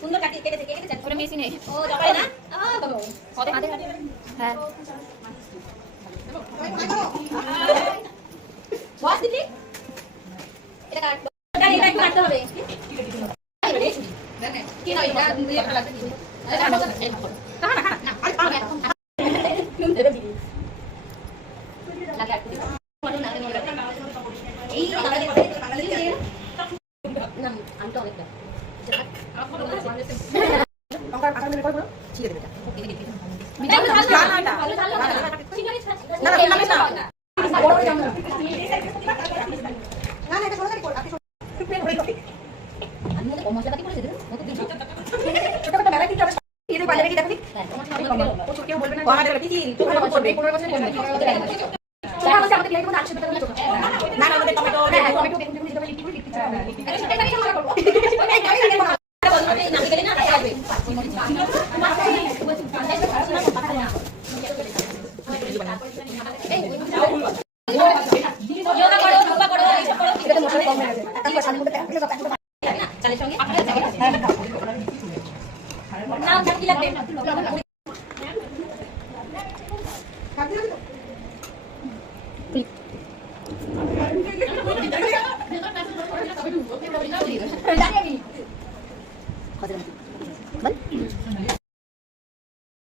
সুন্দর কাটি কেটে কেটে ওরে মেশিনে ও জপারে না কত হাতে হাতে হ্যাঁ বস দিদি এটা কাট এটা একটু কাটতে হবে কি নয় এটা দুই একটা লাগবে না না না আর পাবে তুমি দেবে দিদি লাগে আর এই বাঙালি না আমি তো অনেকটা লঙ্কার আটা মিলে করব ছিঁড়ে দেবে এটা বড় হয়ে যাবে না না এটা সরাসরি কর আপনি আমি তো মশলাপাতি করেছি দেন মত দিন ছোট ছোট ভ্যারাইটি হবে এর বাইরে কি দেখবি ও ছোট কেউ বলবে না আমাদের কি তুই ভালো করবে 15 বছর বলবে না আমাদের প্লেট মধ্যে 800 টাকা করে না না আমাদের টমেটো টমেটো দেখুন দিতে পারি লিখতে লিখতে আরে সেটা আমি সময় করব এই গাড়ি লাগে না গেলে না আসবে চালের সঙ্গে